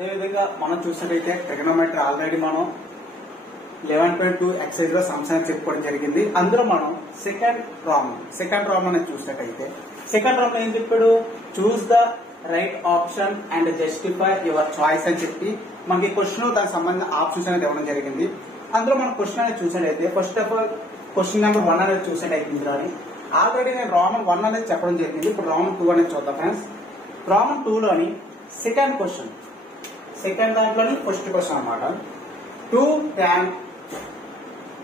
అదేవిధంగా మనం చూసినట్టయితే ట్రిగనోమెట్రీ ఆల్రెడీ మనం 11.2 ఎక్సైజ్ లో సంవత్సరానికి చెప్పుకోవడం జరిగింది. అందులో మనం సెకండ్ ప్రాబ్లం అనేది చూసినట్టయితే సెకండ్ ప్రాబ్లం ఏం చెప్పాడు, choose the right option and justify your choice అని చెప్పి మనకి క్వశ్చన్ దానికి సంబంధించిన ఆప్షన్స్ అనేది ఇవ్వడం జరిగింది. అందులో మనం క్వశ్చన్ అనేది చూసినట్టయితే first of all question number 1 అనేది చూసినట్టయితే ఇందులోని ఆల్రెడీ నేను రోమన్ 1 అనేది చెప్పడం జరిగింది. ఇప్పుడు రోమన్ 2 అనేది చూద్దాం ఫ్రెండ్స్. రోమన్ 2 లోని సెకండ్ దాంట్లోని ఫస్ట్ క్వశ్చన్ అన్నమాట. 2 tan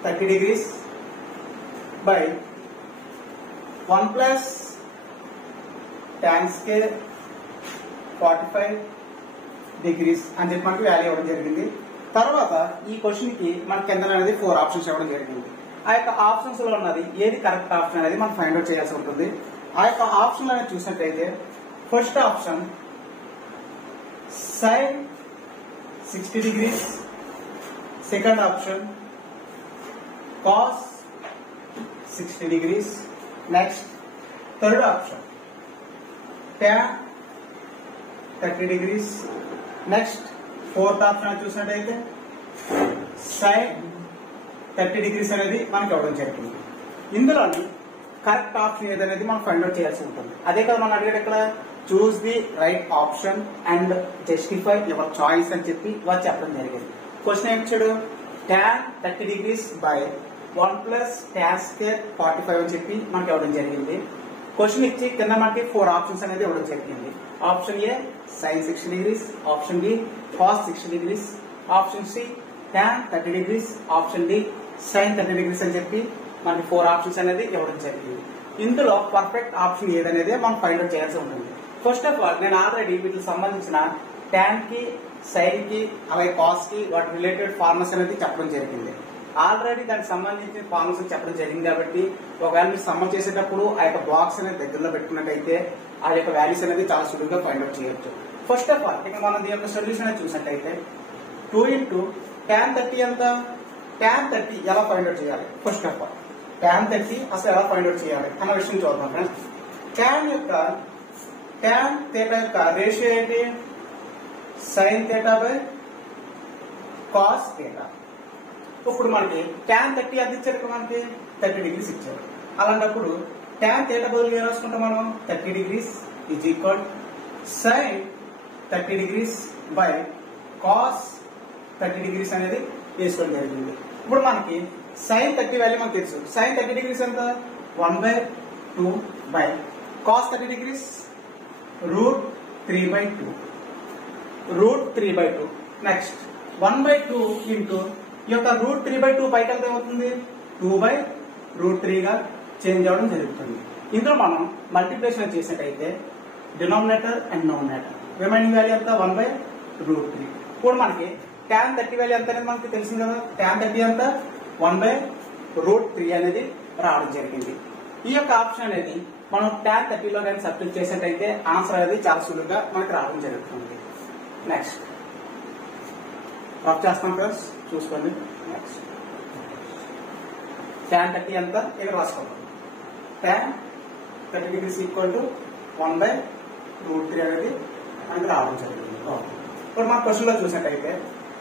30 degrees by 1 plus tan square 45 degrees అని చెప్పి మనకి వాల్యూ ఇవ్వడం జరిగింది. తర్వాత ఈ క్వశ్చన్ కి మనకి కింద అనేది 4 ఆప్షన్స్ ఇవ్వడం జరిగింది. ఆ యొక్క ఆప్షన్స్ లో ఉన్నది ఏది కరెక్ట్ ఆప్షన్ అనేది మనం ఫైండ్ అవుట్ చేయాల్సి ఉంటుంది. ఆ యొక్క ఆప్షన్ అనేది చూసినట్లయితే first option sin 60 degrees, second option cos 60 degrees, next third option tan 30 degrees, next fourth option చూసినట్టయితే sin 30 degrees అనేది మనకి ఇవ్వడం జరిగింది. ఇందులోని కరెక్ట్ ఆప్షన్ ఏదనేది మనం ఫైండ్ అవుట్ చేయాల్సి ఉంటుంది. అదే కదా మనం అడిగాడు ఇక్కడ choose the right option and justify your choice అని చెప్పి వాళ్ళు చెప్పడం జరిగింది. క్వశ్చన్ ఏం ఇచ్చాడు, tan 30 degrees by 1 plus tan square 45 అని చెప్పి మనకి ఇవ్వడం జరిగింది. క్వశ్చన్ ఇచ్చి కింద మనకి 4 ఆప్షన్స్ అనేది ఇవ్వడం జరిగింది. Option A sin 60 degrees, option B cos 60 degrees, option C tan 30 degrees, option D sin 30 degrees అని చెప్పి మనకి 4 ఆప్షన్స్ అనేది ఇవ్వడం జరిగింది. ఇందులో పర్ఫెక్ట్ ఆప్షన్ ఏదనేది మనం ఫైండ్ అవుట్ చేయాల్సి ఉంటుంది. ఫస్ట్ ఆఫ్ ఆల్ నేను ఆల్రెడీ వీటికి సంబంధించిన tan కి sin కి అలాగే cos కి వాటి రిలేటెడ్ ఫార్ములాస్ అనేది చెప్పడం జరిగింది. ఆల్రెడీ దానికి సంబంధించిన ఫార్ములాస్ చెప్పడం జరిగింది కాబట్టి ఒకవేళ మీరు సమ్మర్ చేసేటప్పుడు ఆ యొక్క బాక్స్ అనేది దగ్గరలో పెట్టుకున్నట్టయితే ఆ యొక్క వాల్యూస్ అనేది చాలా సులువుగా ఫైండ్ అవుట్ చేయొచ్చు. ఫస్ట్ ఆఫ్ ఆల్ ఇక మనం దీని యొక్క సొల్యూషన్ అనేది చూసినట్టయితే 2 into tan 30 ఎంత, tan 30 ఎలా ఫైండ్ అవుట్ చేయాలి, ఫస్ట్ ఆఫ్ ఆల్ tan 30 అసలు ఎలా ఫైండ్ అవుట్ చేయాలి అన్న విషయం చూద్దాం ఫ్రెండ్స్. tan theta యొక్క రేషియో ఏంటి, sin theta by cos theta. ఇప్పుడు మనకి tan 30 అది ఇచ్చారు, మనకి 30 degrees ఇచ్చారు. అలాంటప్పుడు tan theta బదులు ఏం రాసుకుంటాం మనం, 30 degrees is equal sin 30 degrees by cos 30 degrees అనేది వేసుకోవడం జరిగింది. ఇప్పుడు మనకి sin 30 వాల్యూ మనకు తెలుసు. sin 30 degrees ఎంత, 1/2 by cos 30 degrees √3/2. Next 1/2 into ఈ యొక్క √3/2 పైకి వెళ్తే ఏమవుతుంది, 2/√3 గా చేంజ్ అవ్వడం జరుగుతుంది. ఇందులో మనం మల్టిప్లికేషన్ చేసినట్టయితే denominator and nominator remaining value ఎంత, 1/√3. ఇప్పుడు మనకి tan 30 వాల్యూ ఎంత అనేది మనకి తెలిసింది కదా, tan 30 ఎంత 1/√3 అనేది రావడం జరిగింది. ఈ యొక్క ఆప్షన్ అనేది మనం tan 30 లో కానీ సబ్స్టిట్యూట్ చేసినట్టయితే ఆన్సర్ అనేది చాలా సులువుగా మనకి రావడం జరుగుతుంది. నెక్స్ట్ రఫ్ చేస్తాం ఫ్రెండ్స్, చూసుకోండి. నెక్స్ట్ tan 30 ఎంత ఇక్కడ రాసుకోవాలి, tan 30 degrees ఈక్వల్ టు 1/√3 అనేది మనకి రావడం జరిగింది. ఇప్పుడు మన క్వశ్చన్ లో చూసినట్టయితే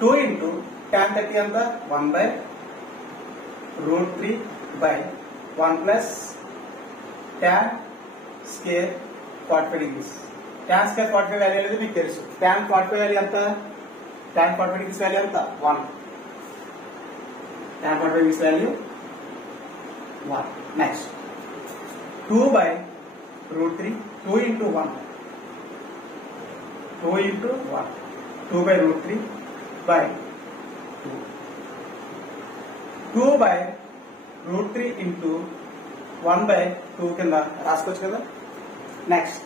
2 into tan 30 ఎంత, 1/√3 by 1 plus tan square 45 degrees. tan square 45 value అనేది మీకు తెలుసు. tan 45 వాల్యూ ఎంత, tan 45 degrees వాల్యూ ఎంత, 1. tan 45 degrees value 1. Next 2/√3, 2 into 1, 2/√3 by 2. 2/√3 into 1/2 కింద రాసుకోవచ్చు కదా. నెక్స్ట్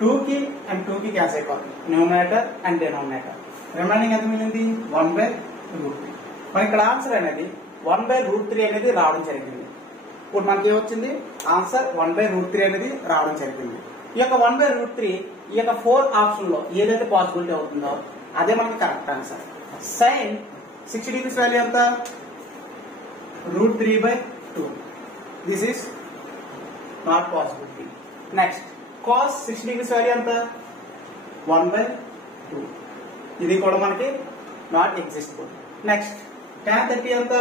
2 కి అండ్ 2 కి క్యాన్సిల్ అయిపోతుంది, న్యూమరేటర్ అండ్ డినామినేటర్. రిమైనింగ్ ఎంత మిగిలింది, 1/√3. మరి ఇక్కడ ఆన్సర్ అనేది 1/√3 అనేది రావడం జరిగింది. ఇప్పుడు మనకి ఏమొచ్చింది, ఆన్సర్ 1/√3 అనేది రావడం జరిగింది. ఈ యొక్క 1/√3 ఈ యొక్క 4 ఆప్షన్ లో ఏదైతే పాసిబిలిటీ అవుతుందో అదే మనకి correct answer. sin 60 degrees value ఎంత, √3/2. This is not possibility. Next cos 60 degrees value ఎంత, 1/2. ఇది కూడా మనకి నాట్ ఎగ్జిస్టబుల్. నెక్స్ట్ tan 30 ఎంత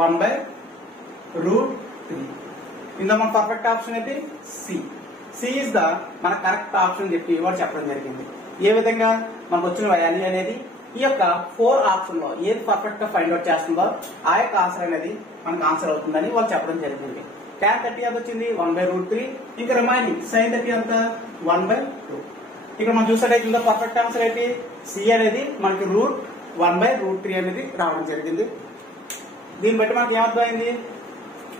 1/√3. ఇందులో మన పర్ఫెక్ట్ ఆప్షన్ ఏంటి సి. సి ఇస్ ద మన కరెక్ట్ ఆప్షన్ చెప్పి ఇవాళ చెప్పడం జరిగింది. ఏ విధంగా మనకు వచ్చిన వాల్యూ అనేది ఈ యొక్క 4 ఆప్షన్ లో ఏది పర్ఫెక్ట్ గా ఫైండ్ అవుట్ చేస్తుందో ఆ యొక్క ఆన్సర్ అనేది మనకు ఆన్సర్ అవుతుందని వాళ్ళు చెప్పడం జరిగింది. tan 30 ఎంత వచ్చింది 1/√3. ఇంకా రిమైనింగ్ sin 30 ఎంత 1/2. ఇక్కడ మనం చూసినట్టయితే ఇందులో పర్ఫెక్ట్ ఆన్సర్ ఏంటి సి అనేది మనకి √1/√3 అనేది రావడం జరిగింది. దీన్ని బట్టి మనకి ఏమర్థమైంది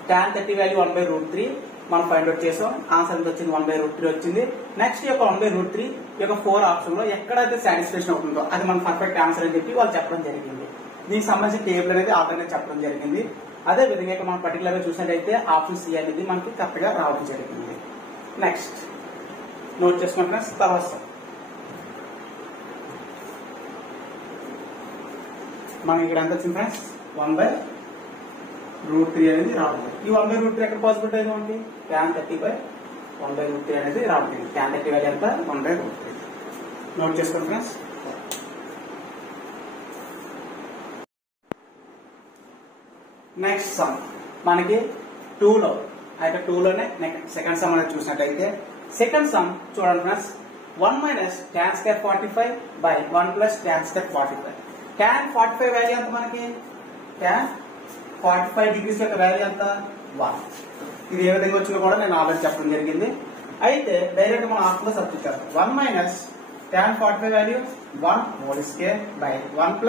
tan 30 వాల్యూ 1/√3 మనం ఫైండ్ అవుట్ చేసాం. ఆన్సర్ ఎంత వచ్చింది 1/√3 వచ్చింది. నెక్స్ట్ ఈ యొక్క 1/√3 ఈ యొక్క 4 ఆప్షన్ లో ఎక్కడైతే సాటిస్ఫాక్షన్ అవుతుందో అది మన పర్ఫెక్ట్ ఆన్సర్ అని చెప్పి వాళ్ళు చెప్పడం జరిగింది. దీనికి సంబంధించిన టేబుల్ అనేది ఆల్రెడీ చెప్పడం జరిగింది. అదే విధంగా ఇక్కడ మనం పర్టికులర్ గా చూసినట్టయితే ఆప్షన్ సి అనేది మనకి కరెక్ట్ గా రావడం జరిగింది. నెక్స్ట్ నోట్ చేసుకున్న ఫ్రెండ్స్ తర్వాత మనకి ఇక్కడ ఎంత వచ్చింది ఫ్రెండ్స్ 1/√3 అనేది రావడం. ఈ 1/√3 ఎక్కడ పాసిబిలిటీ అయింది మనకి tan 30/1/√3 అనేది రావడం. tan 30 వాల్యూ ఎంత 1/√3. నోట్ చేసుకోండి ఫ్రెండ్స్. నెక్స్ట్ సమ్ మనకి 2 లో అయితే 2 లోనే సెకండ్ సమ్ అనేది చూసినట్టయితే సెకండ్ సమ్ చూడండి friends 1 - tan² 45/1 + tan² 45. tan 45 value ఎంత మనకి tan 45 డిగ్రీస్ యొక్క వాల్యూ ఎంత 1. ఇది ఏ విధంగా వచ్చిందో కూడా నేను ఆల్రెడీ చెప్పడం జరిగింది. అయితే డైరెక్ట్ మనం ఆఫ్ లో సబ్స్టిట్యూట్ చేద్దాం. 1 - tan 45 value 1² by 1 +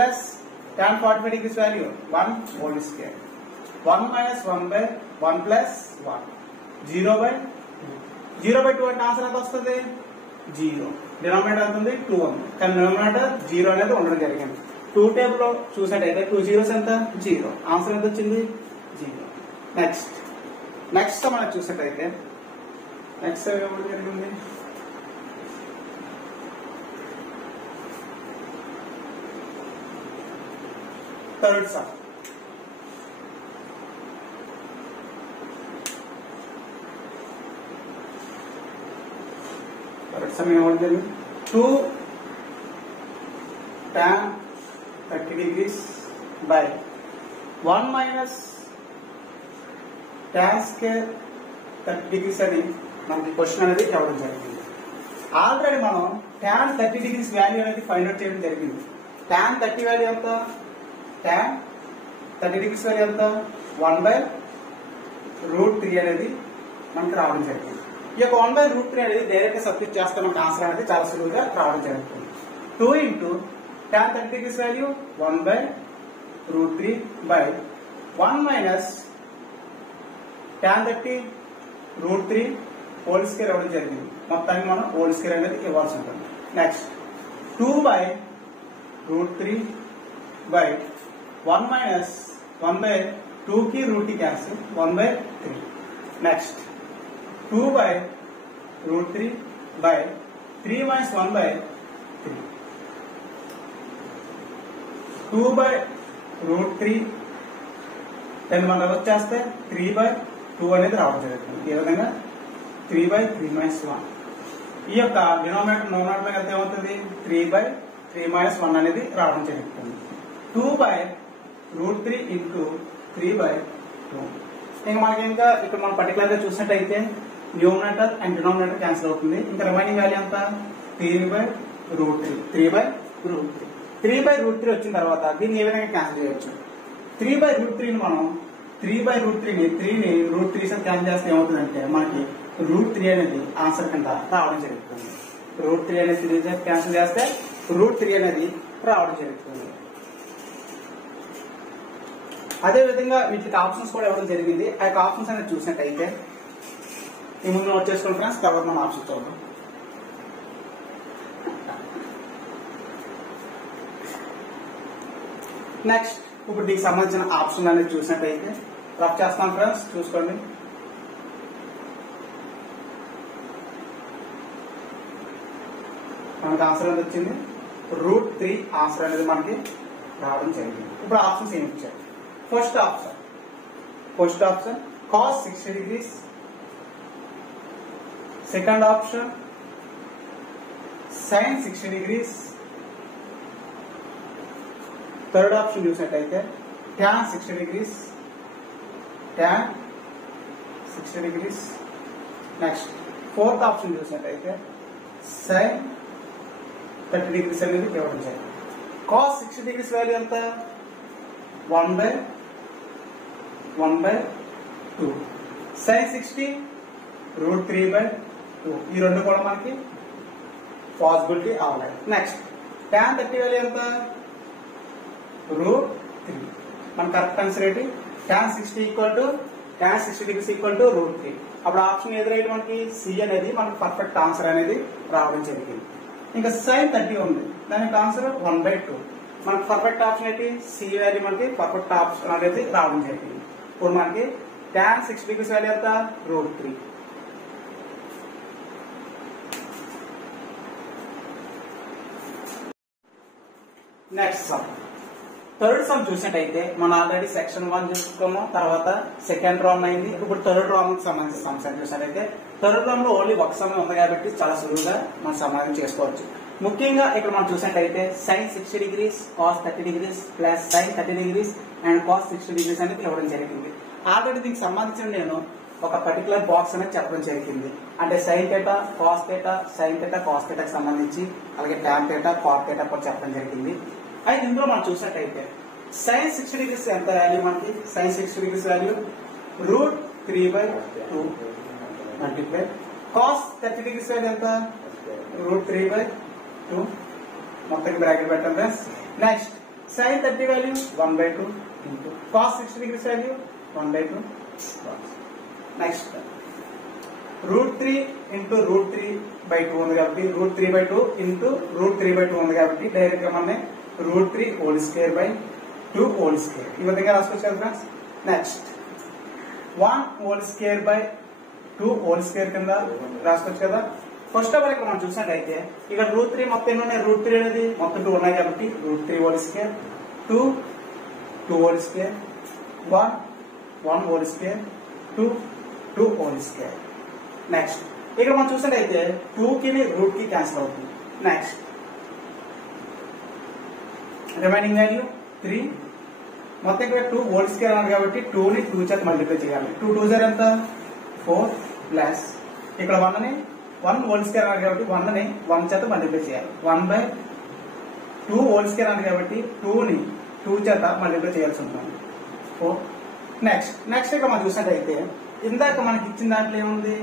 tan 45 degrees value 1² 1 - 1/1 + 1 0/2. 0/2 అంటే ఆన్సర్ ఎంత వస్తుంది 0. డినామినేటర్ ఎంత ఉంది 2 ఉంది. కానీ డినామినేటర్ 0 అనేది ఉండడం జరిగింది. 2 టేబుల్ లో చూసినట్టయితే 2 zeros ఎంత 0. ఆన్సర్ ఎంత వచ్చింది 0. నెక్స్ట్ మనం చూసినట్టయితే నెక్స్ట్ ఏమో జరిగింది థర్డ్ సమ్. థర్డ్ సమ్ ఏమో జరిగింది 2 tan 30 degrees by 1 - tan² 30 degrees అని మనకి క్వశ్చన్ అనేది ఇవ్వడం జరిగింది. ఆల్రెడీ మనం tan 30 degrees వాల్యూ అనేది ఫైండ్ అవుట్ చేయడం జరిగింది. tan 30 వాల్యూ ఎంత tan 30 degrees వాల్యూ ఎంత 1/√3 అనేది మనకి రావడం జరిగింది. ఈ యొక్క 1/√3 అనేది డైరెక్ట్ గా సబ్స్టిట్యూట్ చేస్తే మనకి ఆన్సర్ అనేది చాలా సులువుగా రావడం జరుగుతుంది. 2 × tan 30 degrees value 1/√3 by 1 - tan 30√3 whole square ఇవ్వడం జరిగింది. మొత్తానికి మనం హోల్ స్క్వేర్ అనేది ఇవ్వాల్సి ఉంటుంది. నెక్స్ట్ 2/√3 by 1 - 1/2 కి రూట్ క్యాన్సిల్ 1/3. నెక్స్ట్ 2/√3 by 3 - 1/3 2/√3 దాన్ని మనం వచ్చేస్తే 3/2 అనేది రావడం జరుగుతుంది. ఈ విధంగా 3/3 - 1. ఈ యొక్క డినామినేటర్ నోమినేటర్ వెళ్తే ఏమవుతుంది 3/3 - 1 అనేది రావడం జరుగుతుంది. 2/√3 × 3/2. ఇంకా మనకి ఇంకా ఇక్కడ మనం పర్టికులర్ గా చూసినట్టయితే న్యూమినేటర్ అండ్ డినామినేటర్ క్యాన్సిల్ అవుతుంది. ఇంకా రిమైనింగ్ వాల్యూ ఎంత 3/√3. 3/√3 వచ్చిన తర్వాత దీన్ని ఏ విధంగా క్యాన్సిల్ చేయొచ్చు 3/√3 మనం 3/√3ని 3ని √3 క్యాన్సిల్ చేస్తే ఏమవుతుందంటే మనకి √3 అనేది ఆన్సర్ కింద రావడం జరుగుతుంది. √3 అనేది క్యాన్సిల్ చేస్తే √3 అనేది రావడం జరుగుతుంది. అదే విధంగా వీటికి ఆప్షన్స్ కూడా ఇవ్వడం జరిగింది. ఆ యొక్క ఆప్షన్స్ అనేది చూసినట్టయితే ఈ ముందు నోట్ చేసుకోండి ఫ్రెండ్స్. తర్వాత మనం ఆప్షన్స్ చూద్దాం. నెక్స్ట్ ఇప్పుడు దీనికి సంబంధించిన ఆప్షన్ అనేది చూసినట్టయితే రఫ్ చేస్తాం ఫ్రెండ్స్, చూసుకోండి. మనకి ఆన్సర్ అనేది వచ్చింది √3 ఆన్సర్ అనేది మనకి రావడం జరిగింది. ఇప్పుడు ఆప్షన్స్ ఏమి ఇచ్చారు? First option cos 60 degrees. Second option sin 60 degrees. Third option చూసినట్టయితే tan 60 degrees, tan 60 degrees. Next fourth option చూసినట్టయితే sin 30 degrees అనేది ఇవ్వడం జరిగింది. cos 60 degrees వాల్యూ ఎంత 1/2, sin 60 √3/2. ఈ రెండు కూడా మనకి పాసిబిలిటీ అవ్వలేదు. నెక్స్ట్ tan 30 వాల్యూ ఎంత √3. మన కరెక్ట్ ఆన్సర్ ఏంటి tan 60 degrees ఈక్వల్ టు √3. అప్పుడు ఆప్షన్ ఎదురైతే మనకి సి అనేది మనకి పర్ఫెక్ట్ ఆన్సర్ అనేది రావడం జరిగింది. ఇంకా sin 30 ఉంది, దానికి ఆన్సర్ 1/2. మనకి పర్ఫెక్ట్ ఆప్షన్ ఏంటి సి వాల్యూ మనకి పర్ఫెక్ట్ ఆప్షన్ అనేది రావడం జరిగింది. ఇప్పుడు మనకి tan 60 degrees వాల్యూ ఎంత √3. నెక్స్ట్ సమ్ థర్డ్ సమ్ చూసినట్టయితే మనం ఆల్రెడీ సెక్షన్ 1 చూసుకోము, తర్వాత సెకండ్ రౌండ్ అయింది. ఇప్పుడు థర్డ్ రౌండ్ కి సంబంధించిన సమ్స్ చూసినట్టయితే థర్డ్ రౌండ్ లో ఓన్లీ ఒక సమ్ ఉంది కాబట్టి చాలా సులువుగా మనం సమాధానం చేసుకోవచ్చు. ముఖ్యంగా ఇక్కడ మనం చూసినట్టయితే sin 60 degrees, cos 30 degrees plus sin 30 degrees and cos 60 degrees అనేది ఇవ్వడం జరిగింది. ఆల్రెడీ దీనికి సంబంధించిన నేను ఒక పర్టికులర్ బాక్స్ అనేది చెప్పడం జరిగింది. అంటే sin θ, cos θ, sin θ, cos θ కి సంబంధించి అలాగే tan θ, cos θ కూడా చెప్పడం జరిగింది. అయితే ఇందులో మనం చూసినట్టయితే sin 60 degrees ఎంత వాల్యూ మనకి sin 60 degrees value √3/2 multiply cos 30 degrees value ఎంత √3/2 మొత్తం బ్రాకెట్ పెట్టండి friends. Next sin 30 value 1/2 into cos 60 degrees value 1/2. Next √3 into √3/2 ఉంది కాబట్టి √3/2 ఇంటూ √3/2 ఉంది కాబట్టి డైరెక్ట్ గా మనం √3 whole square by 2 whole square ఈ విధంగా రాసుకోవచ్చు కదా friends. Next 1 whole square by 2 whole square కింద రాసుకోవచ్చు కదా. ఫస్ట్ ఆఫ్ ఆల్ ఇక్కడ మనం చూసినట్టయితే ఇక్కడ √3 మొత్తం ఎన్ని ఉన్నాయి √3 అనేది మొత్తం 2 ఉన్నాయి కాబట్టి √3 whole square 2 whole square 1 whole square 2 whole square. Next ఇక్కడ మనం చూసినట్టయితే 2 కి రూట్ కి క్యాన్సిల్ అవుతుంది. నెక్స్ట్ రిమైనింగ్ వాల్యూ 3 మొత్తం ఇక్కడ 2 హోల్ స్క్వేర్ అన్నారు కాబట్టి 2 ని 2 చేత మల్టిప్లై చేయాలి. 2 2 0 ఎంత 4 ప్లస్ ఇక్కడ 1 ని 1 హోల్ స్క్వేర్ అన్నారు కాబట్టి 1 ని 1 చేత మల్టిప్లై చేయాలి. 1/2 హోల్ స్క్వేర్ అన్నారు కాబట్టి 2 ని 2 చేత మల్టిప్లై చేయాల్సి ఉంటుంది 4. నెక్స్ట్ ఇక్కడ మనం చూసినట్టయితే ఇందాక మనకి ఇచ్చిన దాంట్లో ఏముంది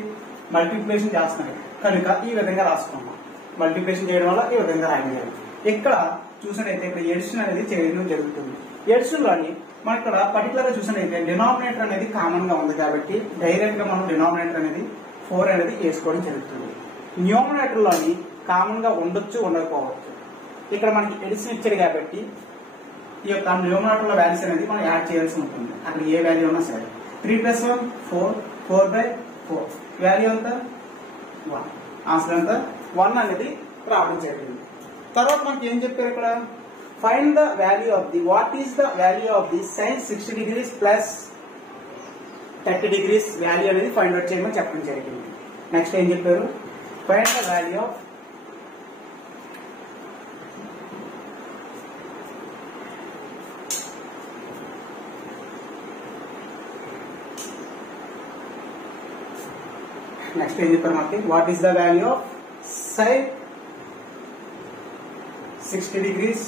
మల్టిప్లికేషన్ చేస్తున్నాయి కనుక ఈ విధంగా రాసుకున్నాం. మల్టిప్లికేషన్ చేయడం వల్ల ఈ విధంగా రాయగలిగాం. ఇక్కడ చూసినట్టయితే ఇక్కడ ఎడిషన్ అనేది చేయడం జరుగుతుంది. ఎడిషన్ లోని మనం ఇక్కడ పర్టికులర్ గా చూసినట్టయితే డినామినేటర్ అనేది కామన్ గా ఉంది కాబట్టి డైరెక్ట్ గా మనం డినామినేటర్ అనేది 4 అనేది వేసుకోవడం జరుగుతుంది. న్యూమరేటర్ లోని కామన్ గా ఉండొచ్చు ఉండకపోవచ్చు. ఇక్కడ మనకి ఎడిషన్ ఇచ్చాడు కాబట్టి ఈ యొక్క న్యూమరేటర్ లో వాల్యూస్ అనేది మనం యాడ్ చేయాల్సి ఉంటుంది. అక్కడ ఏ వాల్యూ ఉన్నా సరే 3 + 1 4 4/4 వాల్యూ ఎంత 1 ఆన్సర్ ఎంత 1 అనేది రావడం జరిగింది. తర్వాత మనకి ఏం చెప్పారు ఇక్కడ find the value of the what is the value of the sin 60 degrees plus 30 degrees value అనేది ఫైండ్ అవుట్ చేయమని చెప్పడం జరిగింది. నెక్స్ట్ ఏం చెప్పారు find the value of next ఏం చెప్పారు మనకి what is the value of sin 60 degrees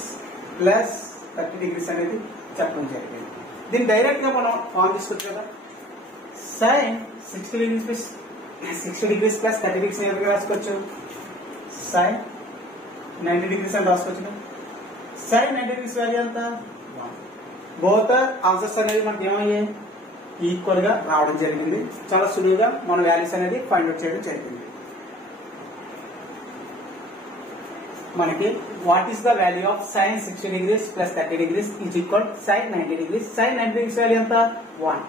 plus 30 degrees అనేది చెప్పడం జరిగింది. దీన్ని డైరెక్ట్ గా మనం ఫార్మ్ తీసుకోవచ్చు కదా. sin 60 degrees ప్లస్ 30 degrees ఎందుకు రాసుకోవచ్చు sin 90 degrees అని రాసుకోవచ్చు. sin 90 degrees వాల్యూ ఎంత బోత్ ఆన్సర్స్ అనేది మనకి ఏమయ్యాయి ఈక్వల్ గా రావడం జరిగింది. చాలా సులువుగా మన వాల్యూస్ అనేది ఫైండ్ అవుట్ చేయడం జరిగింది. మనకి what is the value of sin 60 degrees plus 30 degrees is equal sin 90 degrees. sin 90 degrees value ఎంత 1.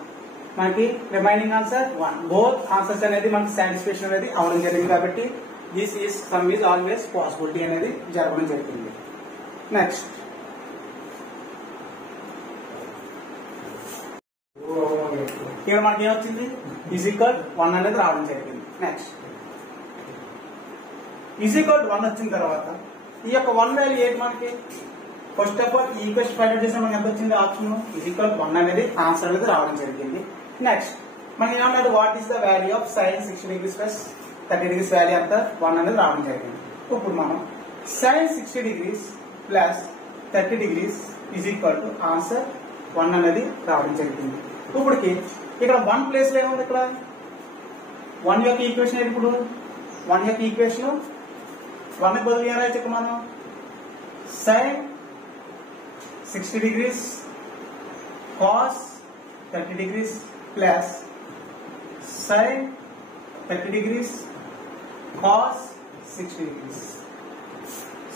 మనకి రిమైనింగ్ ఆన్సర్ 1. బోత్ ఆన్సర్స్ అనేది మనకి సాటిస్ఫాక్షన్ అనేది అవడం జరిగింది కాబట్టి this is some is always possibility అనేది జరగడం జరిగింది. నెక్స్ట్ ఇక్కడ మనకి ఏమొచ్చింది ఈజ్ ఈక్వల్ 1 అనేది రావడం జరిగింది. నెక్స్ట్ ఈజ్ ఈక్వల్ 1 వచ్చిన తర్వాత ఈ యొక్క 1 వాల్యూ ఏంటి మనకి ఫస్ట్ ఆఫ్ ఆల్ ఈ ఈక్వేషన్ ఫైండ్ అవుట్ చేసిన మనకి ఎంత వచ్చింది ఆప్షన్ ఈజ్ ఈక్వల్ 1 అనేది ఆన్సర్ అనేది రావడం జరిగింది. నెక్స్ట్ మనకి ఏమన్నారు what is the value of sine 60 degrees plus 30 degrees value అంతా 1 అనేది రావడం జరిగింది. ఇప్పుడు మనం sine 60 degrees plus 30 degrees is equal to answer 1 అనేది రావడం జరిగింది. ఇప్పటికి ఇక్కడ 1 ప్లేస్ లో ఏముంది, ఇక్కడ 1 యొక్క ఈక్వేషన్ ఇప్పుడు 1 యొక్క ఈక్వేషన్ 1 బదులు ఏం రాయొచ్చు మనం sine 60 degrees cos 30 degrees plus sin 30 degrees cos 60 degrees.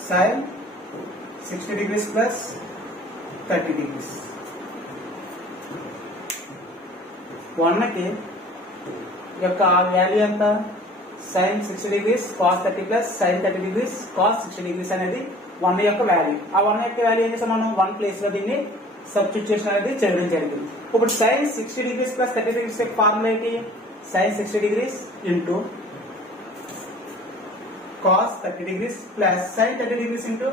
sin 60 degrees plus 30 degrees. 1 కి యొక్క వాల్యూ ఎంత sin 60 degrees cos 30 plus sin 30 degrees cos 60 degrees అనేది 1 యొక్క వాల్యూ. ఆ 1 యొక్క వాల్యూ ఏం చేసాం మనం 1 ప్లేస్ లో దీన్ని సబ్స్టిట్యూషన్ అనేది చేయడం జరిగింది. ఇప్పుడు sin 60 degrees plus 30 degrees యొక్క ఫార్ములా ఏంటి sin 60 degrees into cos 30 degrees plus sin 30 degrees into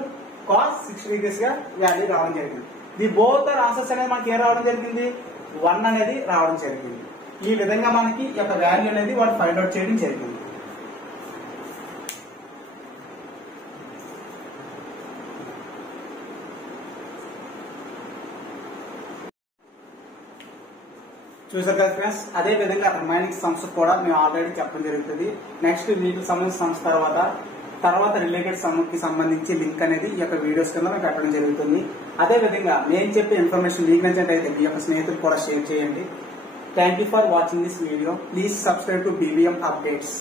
cos 60 degrees గా వాల్యూ రావడం జరిగింది. ది బోత్ ఆర్ ఆన్సర్స్ అనేది మనకి ఏం రావడం జరిగింది 1 అనేది రావడం జరిగింది. ఈ విధంగా మనకి ఈ యొక్క వాల్యూ అనేది వాడు ఫైండ్ అవుట్ చేయడం జరిగింది. చూసారు కదా ఫ్రెండ్స్, అదే విధంగా రిమైనింగ్ సమ్స్ కూడా మేము ఆల్రెడీ చెప్పడం జరుగుతుంది. నెక్స్ట్ వీటికి సంబంధించిన సమ్స్ తర్వాత రిలేటెడ్ సమ్ కి సంబంధించి లింక్ అనేది ఈ యొక్క వీడియోస్ కింద మేము పెట్టడం జరుగుతుంది. అదే విధంగా నేను చెప్పే ఇన్ఫర్మేషన్ మీకు నచ్చినట్లయితే మీ యొక్క స్నేహితులు కూడా షేర్ చేయండి. Thank you for watching this video. Please subscribe to BVM Updates.